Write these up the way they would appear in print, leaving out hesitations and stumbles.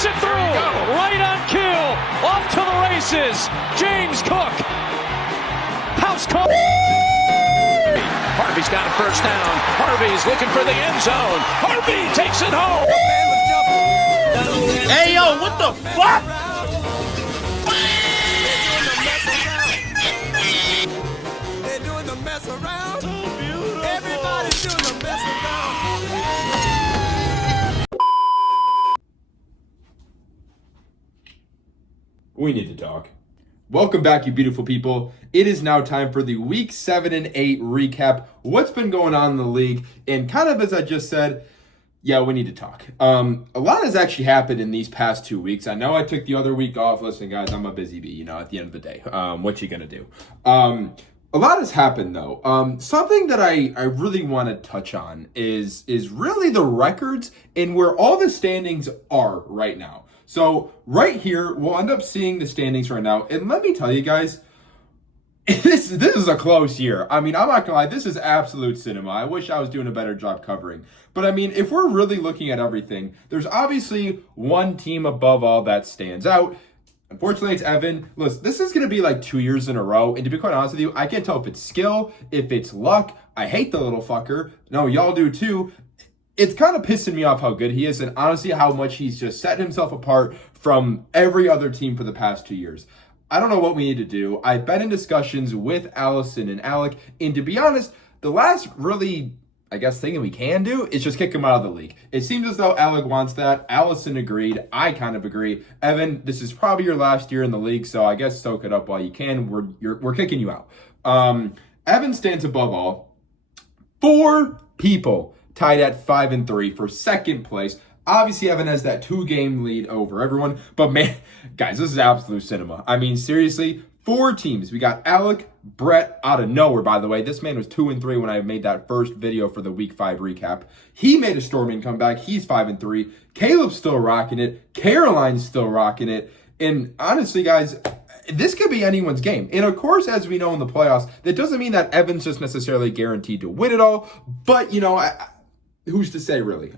Puts it through. Right on cue. Off to the races. James Cook. House call. Harvey's got a first down. Harvey's looking for the end zone. Harvey takes it home. Hey, yo, what the fuck? They're doing the mess around. Everybody's doing the mess around. We need to talk. Welcome back, you beautiful people. It is now time for the Week 7 and 8 recap. What's been going on in the league? And kind of as I just said, yeah, we need to talk. A lot has actually happened in these past 2 weeks. I know I took the other week off. Listen, guys, I'm a busy bee, at the end of the day. What you gonna do? A lot has happened, though. Something that I really want to touch on is really the records and where all the standings are right now. So right here, we'll end up seeing the standings right now. And let me tell you guys, this is a close year. I mean, I'm not gonna lie, this is absolute cinema. I wish I was doing a better job covering. But I mean, if we're really looking at everything, there's obviously one team above all that stands out. Unfortunately, it's Evan. Listen, this is going to be like 2 years in a row. And to be quite honest with you, I can't tell if it's skill, if it's luck. I hate the little fucker. No, y'all do too. It's kind of pissing me off how good he is and honestly how much he's just set himself apart from every other team for the past 2 years. I don't know what we need to do. I've been in discussions with Allison and Alec, and to be honest, the last really, thing that we can do is just kick him out of the league. It seems as though Alec wants that. Allison agreed. I kind of agree. Evan, this is probably your last year in the league, so I guess soak it up while you can. We're kicking you out. Evan stands above all. 4 people tied at 5 and 3 for second place. Obviously, Evan has that 2-game lead over everyone. But man, guys, this is absolute cinema. I mean, seriously, 4 teams. We got Alec, Brett, out of nowhere, by the way. This man was 2 and 3 when I made that first video for the Week 5 recap. He made a storming comeback. He's 5 and 3. Caleb's still rocking it. Caroline's still rocking it. And honestly, guys, this could be anyone's game. And of course, as we know in the playoffs, that doesn't mean that Evan's just necessarily guaranteed to win it all. But, who's to say, really?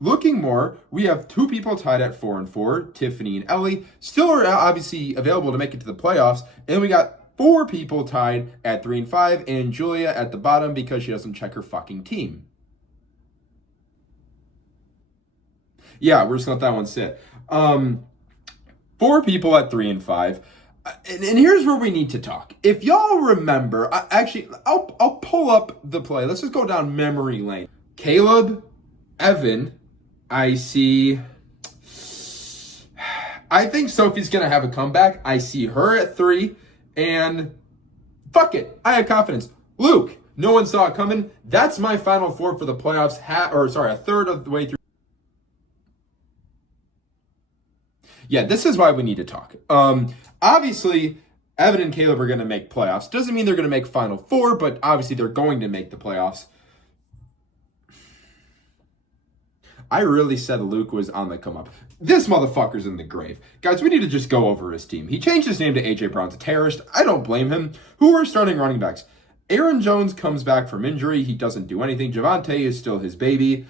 Looking more, we have 2 people tied at 4 and 4, Tiffany and Ellie, still are obviously available to make it to the playoffs. And we got 4 people tied at 3 and 5, and Julia at the bottom because she doesn't check her fucking team. Yeah, we're just gonna let that one sit. 4 people at 3 and 5. And here's where we need to talk. If y'all remember, I'll pull up the play. Let's just go down memory lane. Caleb, Evan, I think Sophie's going to have a comeback. I see her at 3, and fuck it. I have confidence. Luke, no one saw it coming. That's my final 4 for the playoffs. A third of the way through. Yeah, this is why we need to talk. Obviously, Evan and Caleb are going to make playoffs. Doesn't mean they're going to make Final 4, but obviously they're going to make the playoffs. I really said Luke was on the come up. This motherfucker's in the grave. Guys, we need to just go over his team. He changed his name to A.J. Brown's a terrorist. I don't blame him. Who are starting running backs? Aaron Jones comes back from injury. He doesn't do anything. Javonte is still his baby.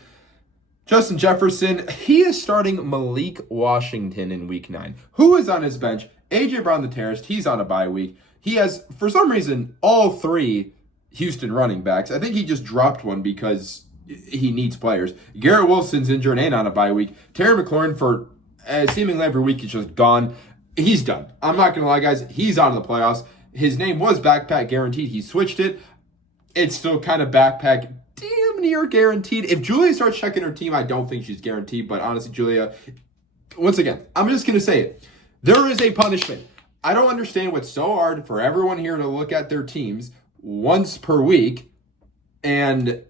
Justin Jefferson, he is starting Malik Washington in Week 9. Who is on his bench? A.J. Brown the terrorist. He's on a bye week. He has, for some reason, all 3 Houston running backs. I think he just dropped one because he needs players. Garrett Wilson's injured and on a bye week. Terry McLaurin for seemingly every week is just gone. He's done. I'm not going to lie, guys. He's out of the playoffs. His name was Backpack Guaranteed. He switched it. It's still kind of Backpack damn near guaranteed. If Julia starts checking her team, I don't think she's guaranteed. But honestly, Julia, once again, I'm just going to say it. There is a punishment. I don't understand what's so hard for everyone here to look at their teams once per week. And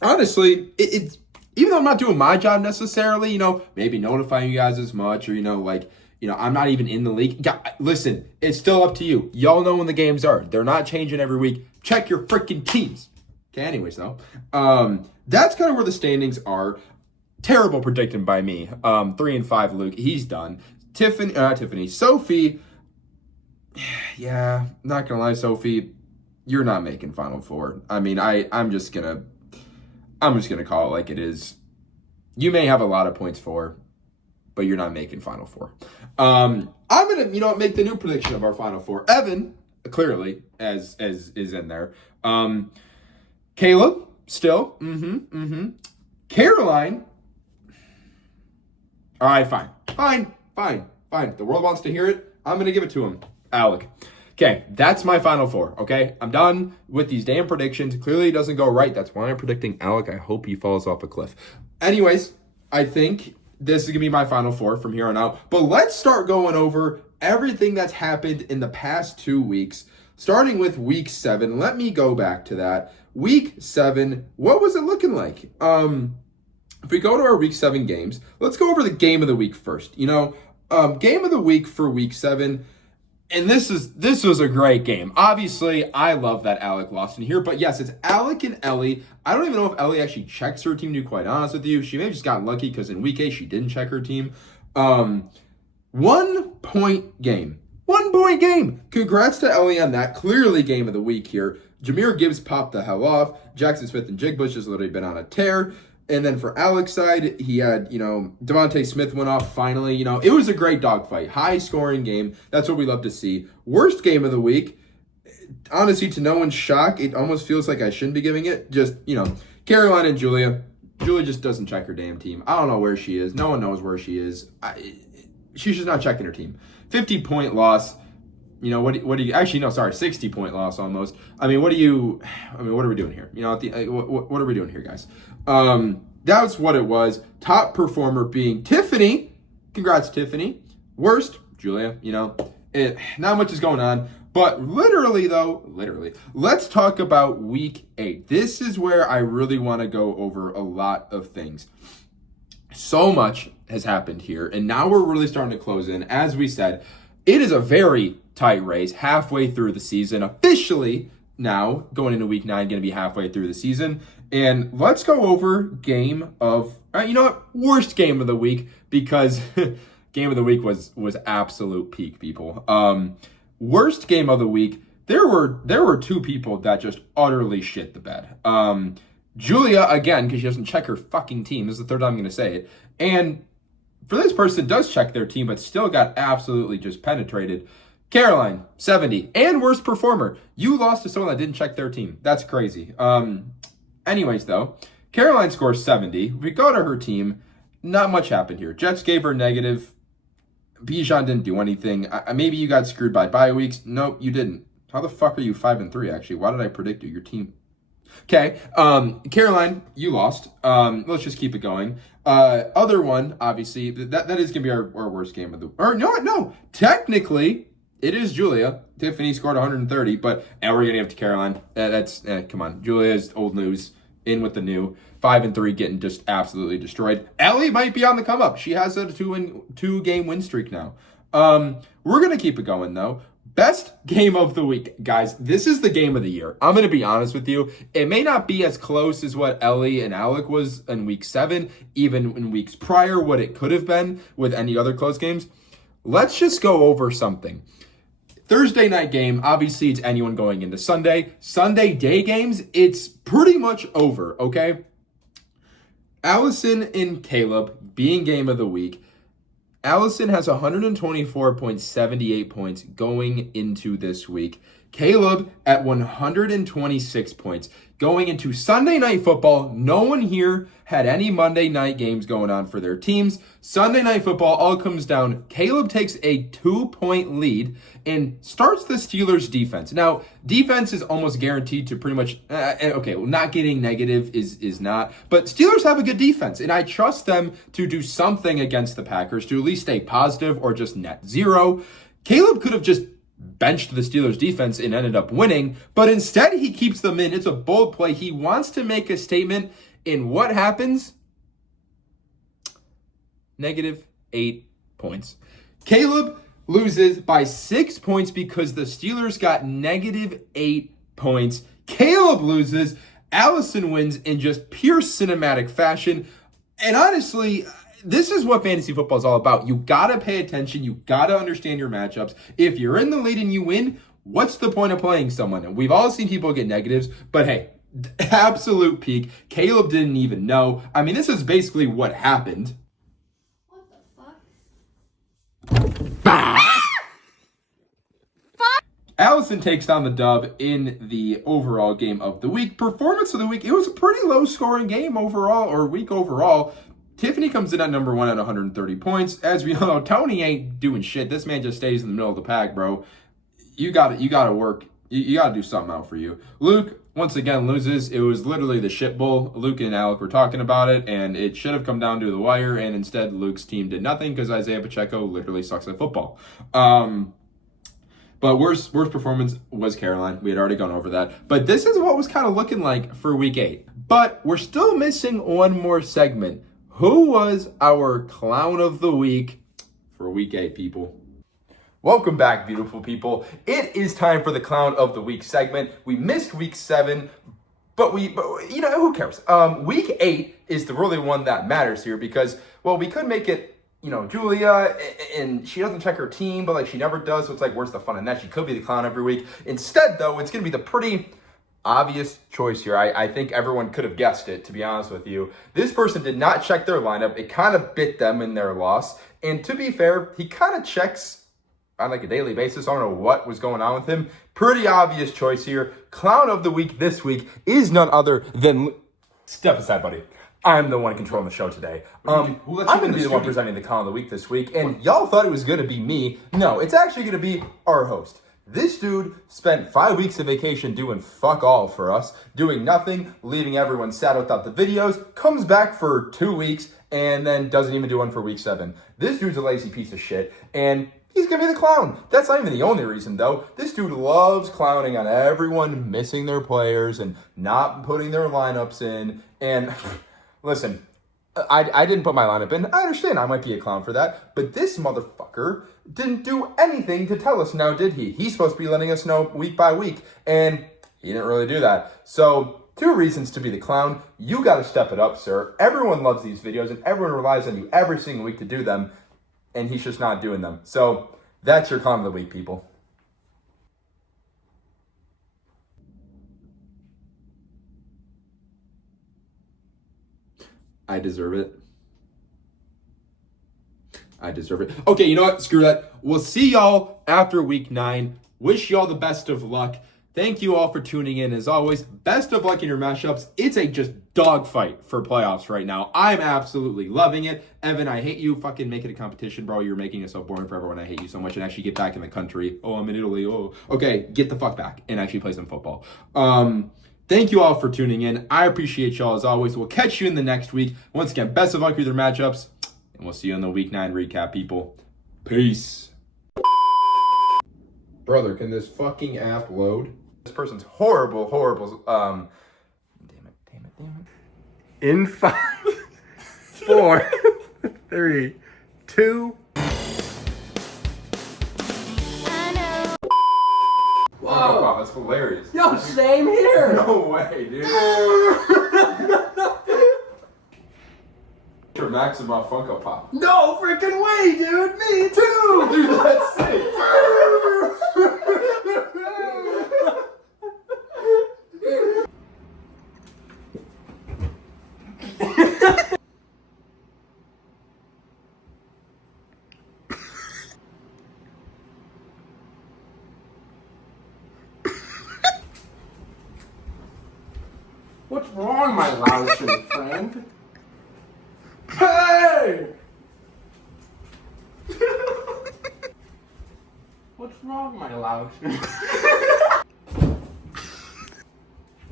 honestly, it's even though I'm not doing my job necessarily, maybe notifying you guys as much, or, I'm not even in the league. Listen, it's still up to you. Y'all know when the games are. They're not changing every week. Check your freaking teams. Okay, anyways, though. That's kind of where the standings are. Terrible predicting by me. 3 and 5, Luke. He's done. Tiffany. Sophie. Yeah, not going to lie, Sophie. You're not making Final Four. I mean, I'm just gonna call it like it is. You may have a lot of points for, but you're not making Final Four. I'm going to, make the new prediction of our Final Four. Evan, clearly, as is in there. Caleb, still. Caroline. All right, fine. The world wants to hear it. I'm going to give it to him. Alec. Okay, that's my Final Four, okay? I'm done with these damn predictions. Clearly it doesn't go right. That's why I'm predicting Alec. I hope he falls off a cliff. Anyways, I think this is going to be my Final Four from here on out. But let's start going over everything that's happened in the past 2 weeks, starting with Week 7. Let me go back to that. Week 7, what was it looking like? If we go to our Week 7 games, let's go over the game of the week first. Game of the week for Week 7. And this was a great game. Obviously, I love that Alec lost in here. But yes, it's Alec and Ellie. I don't even know if Ellie actually checks her team, to be quite honest with you. She may have just gotten lucky because in Week 8, she didn't check her team. 1 point game. 1 point game. Congrats to Ellie on that. Clearly game of the week here. Jahmyr Gibbs popped the hell off. Jackson Smith and Jigbush has literally been on a tear. And then for Alec's side, he had, Devontae Smith went off finally. It was a great dogfight. High-scoring game. That's what we love to see. Worst game of the week. Honestly, to no one's shock, it almost feels like I shouldn't be giving it. Just, Carolina and Julia. Julia just doesn't check her damn team. I don't know where she is. No one knows where she is. She's just not checking her team. 50-point loss. What do you, actually, no, sorry, 60-point loss almost. What are we doing here? What are we doing here, guys? That's what it was. Top performer being Tiffany. Congrats, Tiffany. Worst, Julia, not much is going on. But literally, let's talk about Week 8. This is where I really want to go over a lot of things. So much has happened here, and now we're really starting to close in. As we said, it is a very tight race halfway through the season. Officially now, going into Week 9, going to be halfway through the season. And let's go over worst game of the week, because game of the week was absolute peak, people. Worst game of the week, there were 2 people that just utterly shit the bed. Julia, again, because she doesn't check her fucking team. This is the third time I'm going to say it. And for this person does check their team, but still got absolutely just penetrated. Caroline, 70. And worst performer. You lost to someone that didn't check their team. That's crazy. Anyways, though, Caroline scores 70. We go to her team. Not much happened here. Jets gave her negative. Bijan didn't do anything. Maybe you got screwed by bye weeks. Nope, you didn't. How the fuck are you 5-3, actually? Why did I predict your team? Okay, Caroline, you lost. Let's just keep it going. Other one, obviously, that is going to be our worst game of the... Or no. Technically, it is Julia. Tiffany scored 130, but we're going to give it to Caroline. Come on. Julia's old news. In with the new. 5-3, getting just absolutely destroyed. Ellie might be on the come up. She has a 2-game win streak now. We're going to keep it going, though. Best game of the week. Guys, this is the game of the year. I'm going to be honest with you. It may not be as close as what Ellie and Alec was in Week 7, even in weeks prior, what it could have been with any other close games. Let's just go over something. Thursday night game, obviously it's anyone going into Sunday. Sunday day games, it's pretty much over, okay? Allison and Caleb being game of the week. Allison has 124.78 points going into this week. Caleb at 126 points. Going into Sunday Night Football, no one here had any Monday night games going on for their teams. Sunday Night Football all comes down. Caleb takes a 2-point lead and starts the Steelers defense. Now, defense is almost guaranteed to pretty much, not getting negative is not, but Steelers have a good defense, and I trust them to do something against the Packers to at least stay positive or just net zero. Caleb could have just benched the Steelers defense and ended up winning, but instead he keeps them in. It's a bold play. He wants to make a statement, and what happens? -8 points. Caleb loses by 6 points because the Steelers got -8 points. Caleb loses. Allison wins in just pure cinematic fashion. And honestly, this is what fantasy football is all about. You gotta pay attention. You gotta understand your matchups. If you're in the lead and you win, what's the point of playing someone? And we've all seen people get negatives, but hey, absolute peak. Caleb didn't even know. I mean, this is basically what happened. What the fuck? Allison takes down the dub in the overall game of the week. Performance of the week, it was a pretty low-scoring game overall, or week overall. Tiffany comes in at number 1 at 130 points. As we know, Tony ain't doing shit. This man just stays in the middle of the pack, bro. You gotta work. You gotta do something out for you. Luke, once again, loses. It was literally the shit bowl. Luke and Alec were talking about it, and it should have come down to the wire, and instead Luke's team did nothing because Isaiah Pacheco literally sucks at football. But worst performance was Caroline. We had already gone over that. But this is what was kind of looking like for week 8. But we're still missing one more segment. Who was our clown of the week for week 8, people? Welcome back, beautiful people. It is time for the clown of the week segment. We missed week 7, but you know, who cares? Week 8 is the really one that matters here because, well, we could make it, you know, Julia, and she doesn't check her team, but like she never does, so it's like, where's the fun in that? She could be the clown every week. Instead, though, it's going to be the pretty obvious choice here. I think everyone could have guessed it, to be honest with you. This person did not check their lineup. It kind of bit them in their loss. And to be fair, he kind of checks on like a daily basis. I don't know what was going on with him. Pretty obvious choice here. Clown of the week this week is none other than... Step aside, buddy. I'm the one controlling the show today. I'm going to be the one presenting the clown of the week this week. And y'all thought it was going to be me. No, it's actually going to be our host. This dude spent 5 weeks of vacation doing fuck all for us, doing nothing, leaving everyone sad without the videos, comes back for 2 weeks, and then doesn't even do one for week 7. This dude's a lazy piece of shit, and he's gonna be the clown. That's not even the only reason, though. This dude loves clowning on everyone missing their players and not putting their lineups in. And listen, I didn't put my lineup in. I understand I might be a clown for that, but this motherfucker didn't do anything to tell us now, did he? He's supposed to be letting us know week by week, and he didn't really do that. So, 2 reasons to be the clown. You gotta step it up, sir. Everyone loves these videos, and everyone relies on you every single week to do them, and he's just not doing them. So, that's your clown of the week, people. I deserve it. I deserve it. Okay, you know what? Screw that. We'll see y'all after week 9. Wish y'all the best of luck. Thank you all for tuning in. As always, best of luck in your matchups. It's a just dogfight for playoffs right now. I'm absolutely loving it. Evan, I hate you. Fucking make it a competition, bro. You're making it so boring for everyone. I hate you so much. And actually get back in the country. Oh, I'm in Italy. Oh, okay. Get the fuck back and actually play some football. Thank you all for tuning in. I appreciate y'all as always. We'll catch you in the next week. Once again, best of luck with your matchups. And we'll see you in the week 9 recap, people. Peace. Brother, can this fucking app load? This person's horrible. Damn it. In 5, 4, 3, 2. Oh, wow, that's hilarious. Yo, same here. No way, dude. Your Maxima Funko Pop. No freaking way, dude. Me too. Dude, that's sick. What's wrong, my Laotian friend? Hey! What's wrong, my Laotian?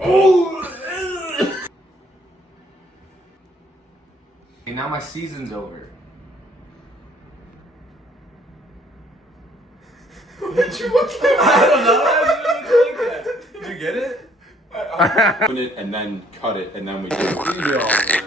Oh! Okay, now my season's over. Did you look at I don't know. I didn't look at it. Did you get it? Open it and then cut it and then we do it.